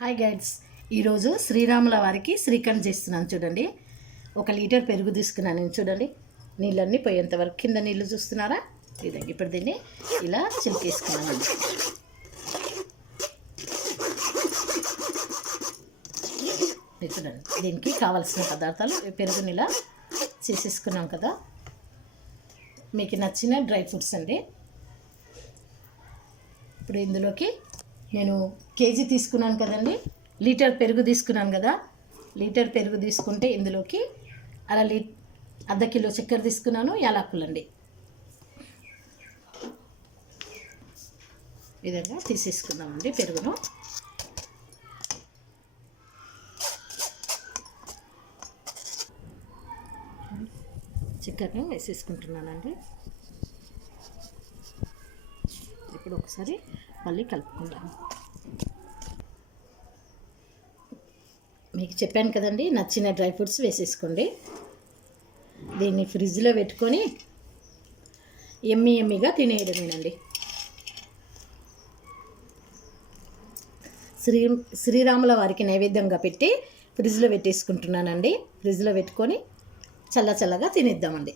Hi guides, ఈరోజు శ్రీరాముల వారికి శ్రీఖండ్ చేస్తున్నాను. చూడండి, 1 లీటర్ పెరుగు తీసుకున్నాను నేను. చూడండి, నీళ్ళన్నీ పోయేంత వరకు కింద నీళ్ళు చూస్తున్నారా? ఇదండి. ఇప్పుడు దీన్ని ఇలా చిలికేసుకున్నామండి. చూడండి, దీనికి కావాల్సిన పదార్థాలు పెరుగుని ఇలా చేసేసుకున్నాం కదా. మీకు నచ్చిన డ్రై ఫ్రూట్స్ అండి. ఇప్పుడు ఇందులోకి నేను కేజీ తీసుకున్నాను కదండి, లీటర్ పెరుగు తీసుకున్నాను కదా. లీటర్ పెరుగు తీసుకుంటే ఇందులోకి అర్ధ కిలో చక్కెర తీసుకున్నాను, యాలకులండి. విధంగా తీసేసుకుందామండి పెరుగును. చక్కెరను వేసేసుకుంటున్నానండి. ఇప్పుడు ఒకసారి మళ్ళీ కలుపుకుందాం. మీకు చెప్పాను కదండి, నచ్చిన డ్రై ఫ్రూట్స్ వేసేసుకోండి. దీన్ని ఫ్రిడ్జ్లో పెట్టుకొని ఎమ్మిగా తినేయడమేనండి. శ్రీరాముల వారికి నైవేద్యంగా పెట్టి ఫ్రిడ్జ్లో పెట్టేసుకుంటున్నానండి. ఫ్రిడ్జ్లో పెట్టుకొని చల్లగా తినేద్దామండి.